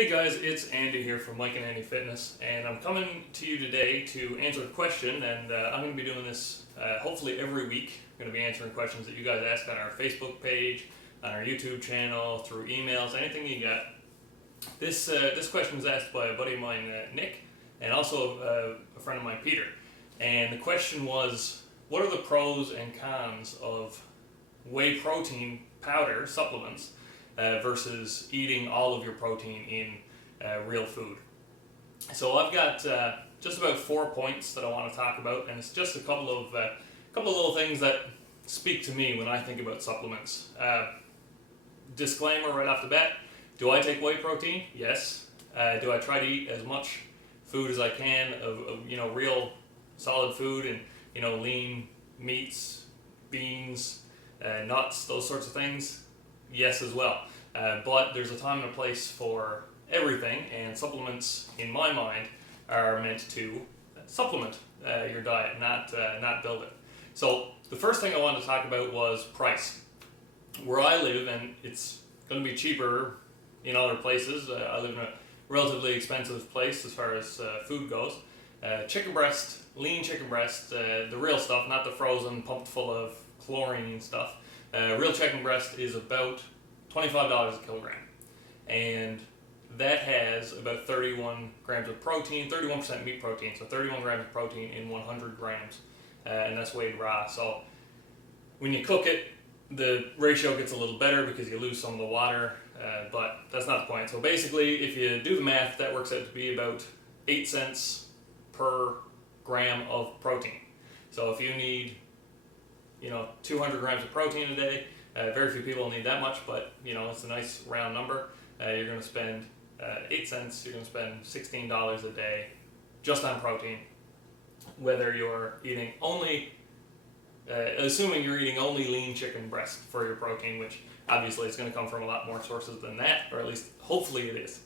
Hey guys, it's Andy here from Mike and Andy Fitness, and I'm coming to you today to answer a question, and I'm going to be doing this hopefully every week. I'm going to be answering questions that you guys ask on our Facebook page, on our YouTube channel, through emails, anything you got. This question was asked by a buddy of mine, Nick, and also a friend of mine, Peter. And the question was, what are the pros and cons of whey protein powder supplements versus eating all of your protein in real food? So I've got just about 4 points that I want to talk about, and it's just a couple of little things that speak to me when I think about supplements. Disclaimer right off the bat: do I take whey protein? Yes. Do I try to eat as much food as I can of real solid food and lean meats, beans, nuts, those sorts of things? Yes, as well. But there's a time and a place for everything, and supplements, in my mind, are meant to supplement your diet, not build it. So the first thing I wanted to talk about was price. Where I live, and it's going to be cheaper in other places. I live in a relatively expensive place as far as food goes. Chicken breast, lean chicken breast, the real stuff, not the frozen, pumped full of chlorine stuff. Real chicken breast is about $25 a kilogram, and that has about 31 grams of protein, 31% meat protein, so 31 grams of protein in 100 grams, and that's weighed raw. So when you cook it, the ratio gets a little better because you lose some of the water, but that's not the point. So basically, if you do the math, that works out to be about 8 cents per gram of protein. So if you need 200 grams of protein a day, very few people need that much, but it's a nice round number. You're going to spend 8 cents, you're going to spend $16 a day just on protein, whether you're eating only, assuming you're eating only lean chicken breast for your protein, which obviously is going to come from a lot more sources than that, or at least hopefully it is.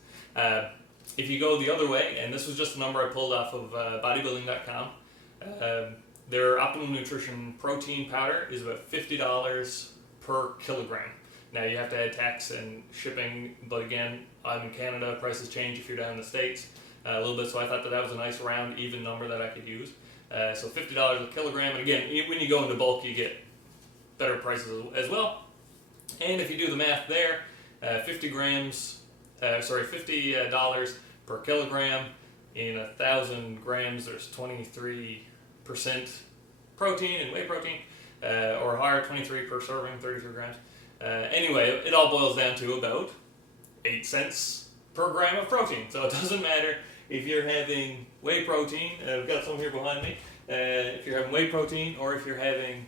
If you go the other way, and this was just a number I pulled off of bodybuilding.com, their Optimal Nutrition protein powder is about $50 per kilogram. Now you have to add tax and shipping, but again, I'm in Canada, prices change if you're down in the States a little bit, so I thought that was a nice round, even number that I could use. So $50 a kilogram, and again, when you go into bulk, you get better prices as well. And if you do the math there, $50 per kilogram, in 1,000 grams, there's 23% protein and whey protein, or higher, 23 per serving, 33 grams. Anyway, it all boils down to about 8 cents per gram of protein. So it doesn't matter if you're having whey protein, I've got some here behind me, if you're having whey protein or if you're having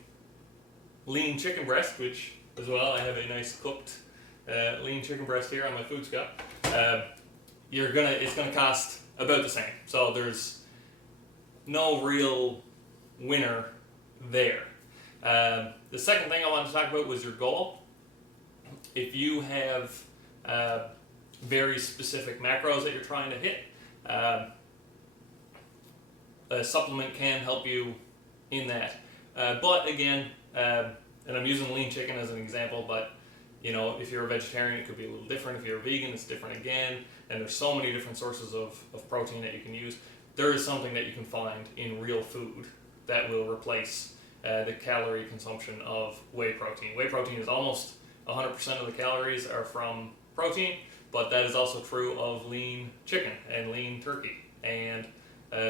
lean chicken breast, which as well, I have a nice cooked lean chicken breast here on my food scot. It's gonna cost about the same. So there's no real winner there. The second thing I wanted to talk about was your goal. If you have very specific macros that you're trying to hit, a supplement can help you in that. But again, and I'm using lean chicken as an example, but if you're a vegetarian, it could be a little different. If you're a vegan, it's different again. And there's so many different sources of protein that you can use. There is something that you can find in real food that will replace the calorie consumption of whey protein. Whey protein is almost 100% of the calories are from protein, but that is also true of lean chicken and lean turkey and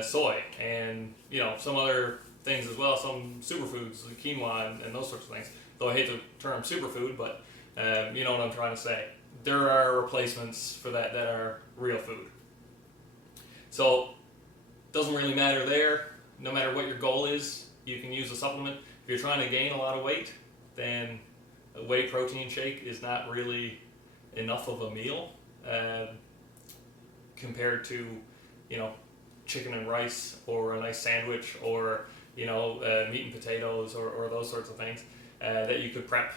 soy and some other things as well, some superfoods, quinoa and those sorts of things. Though I hate the term superfood, but you know what I'm trying to say. There are replacements for that are real food. So it doesn't really matter there. No matter what your goal is, you can use a supplement. If you're trying to gain a lot of weight, then a whey protein shake is not really enough of a meal compared to chicken and rice or a nice sandwich or meat and potatoes or those sorts of things that you could prep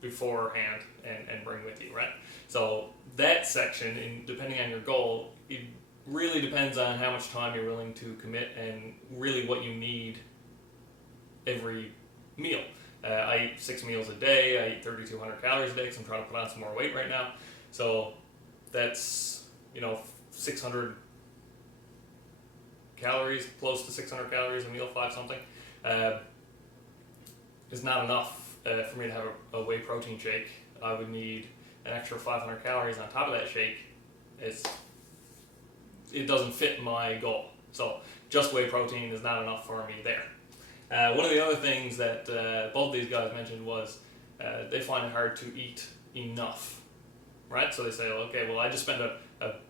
beforehand and bring with you, right? So that section, depending on your goal, it really depends on how much time you're willing to commit and really what you need every meal. I eat 6 meals a day. I eat 3,200 calories a day because I'm trying to put on some more weight right now. So that's 600 calories, close to 600 calories a meal, 5 something, is not enough for me to have a whey protein shake. I would need an extra 500 calories on top of that shake. It doesn't fit my goal. So just whey protein is not enough for me there. One of the other things that both these guys mentioned was they find it hard to eat enough, right? So they say, okay, well, I just spend a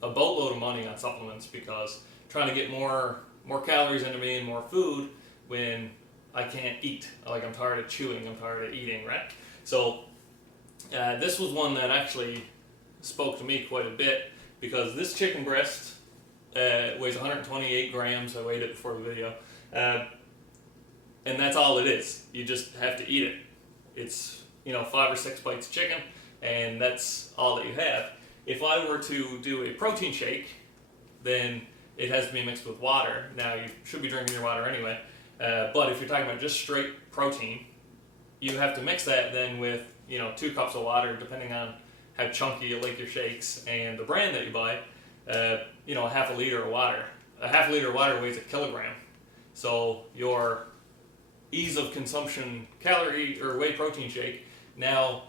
boatload of money on supplements because trying to get more calories into me and more food when I can't eat. Like, I'm tired of chewing, I'm tired of eating, right? So this was one that actually spoke to me quite a bit, because this chicken breast weighs 128 grams. I weighed it before the video. And that's all it is. You just have to eat it. It's 5 or 6 bites of chicken, and that's all that you have. If I were to do a protein shake, then it has to be mixed with water. Now, you should be drinking your water anyway, but if you're talking about just straight protein, you have to mix that then with 2 cups of water, depending on how chunky you like your shakes and the brand that you buy. A half a liter of water. A half a liter of water weighs 1 kilogram. So your ease of consumption calorie or whey protein shake, now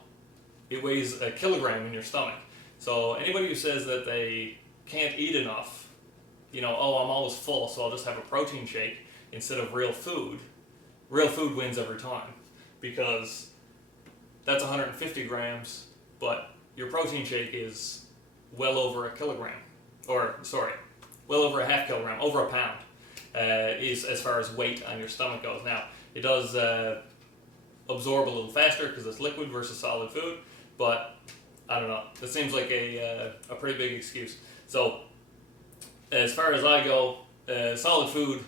it weighs 1 kilogram in your stomach. So anybody who says that they can't eat enough, I'm always full, so I'll just have a protein shake instead of real food wins every time, because that's 150 grams, but your protein shake is well over 1 kilogram. Well over a half kilogram, over a pound, is as far as weight on your stomach goes. Now, it does absorb a little faster because it's liquid versus solid food, but I don't know. That seems like a pretty big excuse. So, as far as I go, solid food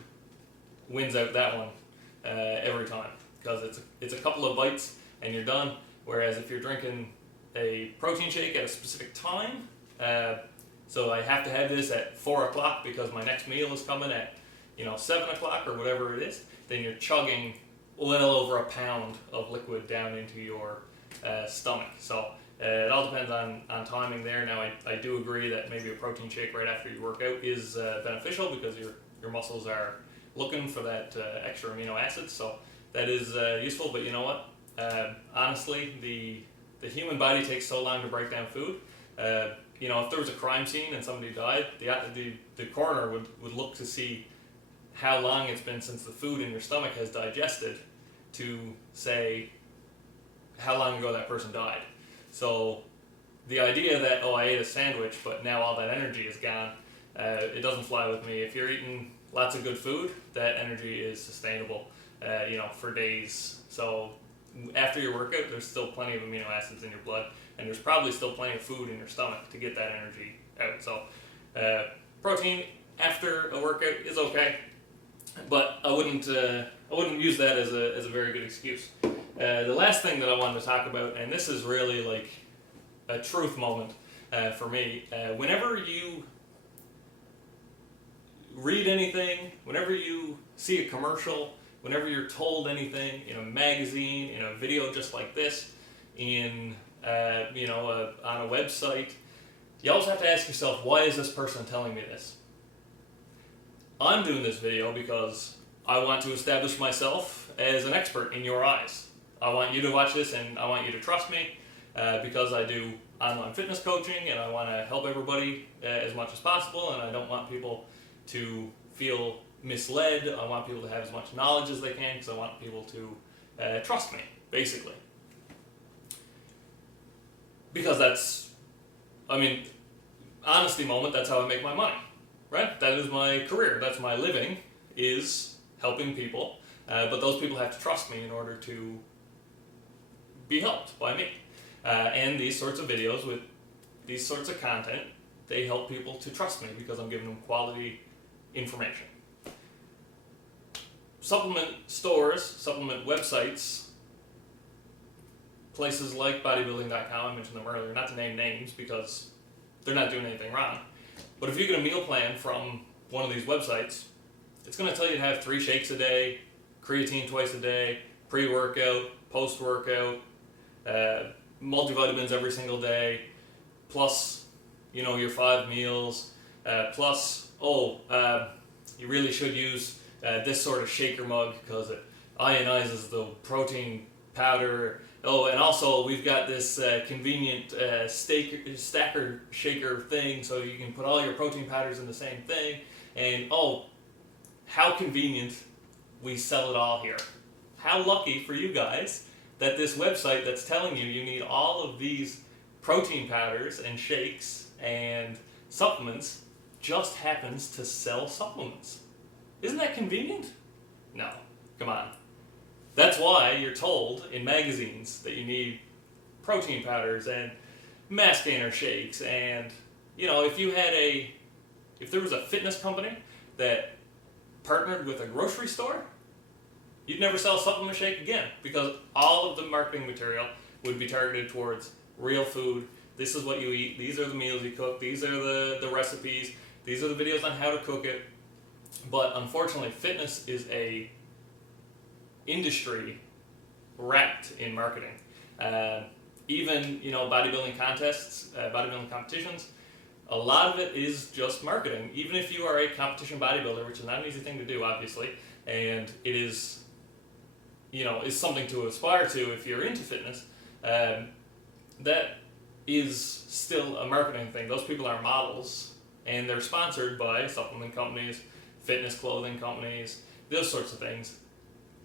wins out that one every time, because it's a couple of bites and you're done. Whereas if you're drinking a protein shake at a specific time, so I have to have this at 4 o'clock because my next meal is coming at 7 o'clock or whatever it is, then you're chugging well over a pound of liquid down into your stomach. So it all depends on timing there. Now, I do agree that maybe a protein shake right after you work out is beneficial, because your muscles are looking for that extra amino acids, so that is useful. But you know what? Honestly, the human body takes so long to break down food. If there was a crime scene and somebody died, the coroner would look to see how long it's been since the food in your stomach has digested to say how long ago that person died. So the idea that, I ate a sandwich, but now all that energy is gone, it doesn't fly with me. If you're eating lots of good food, that energy is sustainable, for days. So after your workout, there's still plenty of amino acids in your blood, and there's probably still plenty of food in your stomach to get that energy out. So protein after a workout is okay, but I wouldn't use that as a very good excuse. The last thing that I wanted to talk about, and this is really like a truth moment for me, whenever you read anything, whenever you see a commercial, whenever you're told anything in a magazine, in a video just like this, on a website, you always have to ask yourself, why is this person telling me this? I'm doing this video because I want to establish myself as an expert in your eyes. I want you to watch this, and I want you to trust me, because I do online fitness coaching, and I want to help everybody as much as possible, and I don't want people to feel misled. I want people to have as much knowledge as they can, because I want people to trust me, basically. Because honesty moment, that's how I make my money, right? That is my career, that's my living, is helping people, but those people have to trust me in order to be helped by me. And these sorts of videos with these sorts of content, they help people to trust me because I'm giving them quality information. Supplement stores, supplement websites, places like bodybuilding.com, I mentioned them earlier, not to name names because they're not doing anything wrong, but if you get a meal plan from one of these websites, it's going to tell you to have 3 shakes a day, creatine twice a day, pre-workout, post-workout, multivitamins every single day, plus your 5 meals, plus, you really should use this sort of shaker mug because it ionizes the protein powder. Oh, and also we've got this convenient stacker shaker thing, so you can put all your protein powders in the same thing. And how convenient, we sell it all here. How lucky for you guys that this website that's telling you need all of these protein powders and shakes and supplements just happens to sell supplements. Isn't that convenient? No, come on. That's why you're told in magazines that you need protein powders and mass gainer shakes. And if there was a fitness company that partnered with a grocery store, you'd never sell a supplement shake again, because all of the marketing material would be targeted towards real food. This is what you eat, these are the meals you cook, these are the recipes, these are the videos on how to cook it. But unfortunately, fitness is a industry wrapped in marketing. Even bodybuilding contests, bodybuilding competitions, a lot of it is just marketing. Even if you are a competition bodybuilder, which is not an easy thing to do, obviously, and it is something to aspire to if you're into fitness, that is still a marketing thing. Those people are models, and they're sponsored by supplement companies, fitness clothing companies, those sorts of things,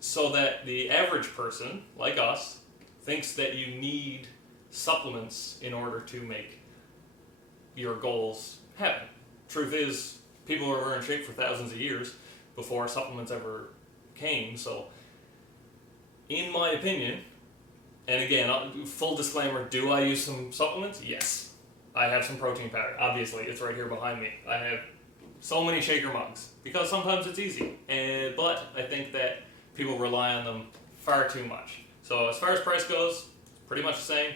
so that the average person, like us, thinks that you need supplements in order to make your goals happen. Truth is, people were in shape for thousands of years before supplements ever came. So, in my opinion, and again, full disclaimer, do I use some supplements? Yes. I have some protein powder. Obviously, it's right here behind me. I have so many shaker mugs because sometimes it's easy. But I think that people rely on them far too much. So as far as price goes, pretty much the same.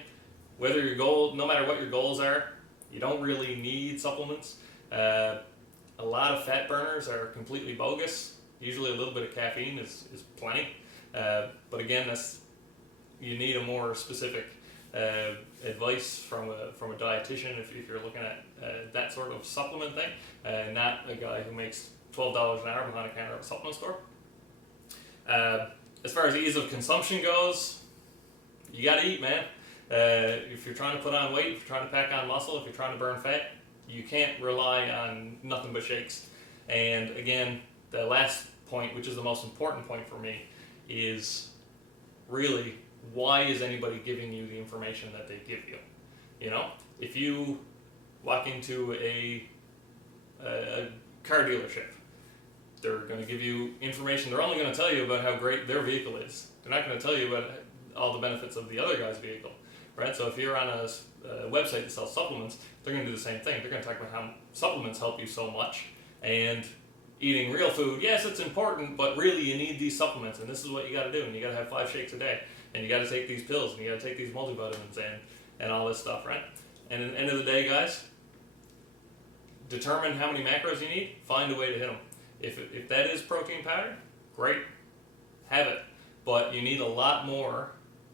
No matter what your goals are, you don't really need supplements. A lot of fat burners are completely bogus. Usually a little bit of caffeine is plenty. But again, you need a more specific advice from a dietitian if you're looking at that sort of supplement thing, not a guy who makes $12 an hour behind a counter at a supplement store. As far as ease of consumption goes, you gotta eat, man. If you're trying to put on weight, if you're trying to pack on muscle, if you're trying to burn fat, you can't rely on nothing but shakes. And again, the last point, which is the most important point for me, is really, why is anybody giving you the information that they give you? If you walk into a car dealership, they're going to give you information. They're only going to tell you about how great their vehicle is. They're not going to tell you about all the benefits of the other guy's vehicle, right? So if you're on a website that sells supplements, they're going to do the same thing. They're going to talk about how supplements help you so much, and eating real food, yes, it's important, but really you need these supplements, and this is what you got to do, and you got to have 5 shakes a day, and you got to take these pills, and you got to take these multivitamins, and all this stuff, right? And at the end of the day, guys, determine how many macros you need, find a way to hit them. If that is protein powder, great, have it. But you need a lot more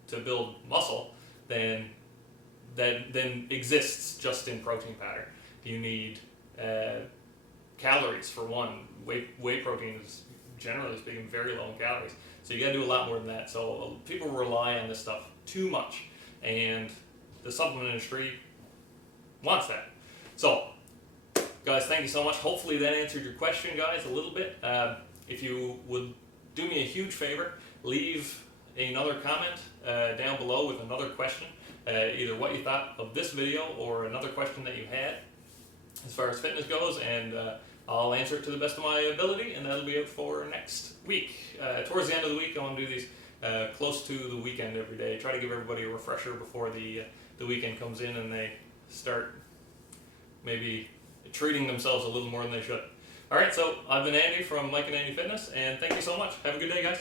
to build muscle than exists just in protein powder. You need calories for one. Whey protein is, generally speaking, very low in calories. So you got to do a lot more than that. So people rely on this stuff too much, and the supplement industry wants that. So, guys, thank you so much. Hopefully that answered your question, guys, a little bit. If you would do me a huge favor, leave another comment down below with another question, either what you thought of this video or another question that you had as far as fitness goes, and I'll answer it to the best of my ability, and that'll be it for next week. Towards the end of the week, I want to do these close to the weekend every day. Try to give everybody a refresher before the weekend comes in and they start maybe treating themselves a little more than they should. Alright, so I've been Andy from Mike and Andy Fitness, and thank you so much. Have a good day, guys.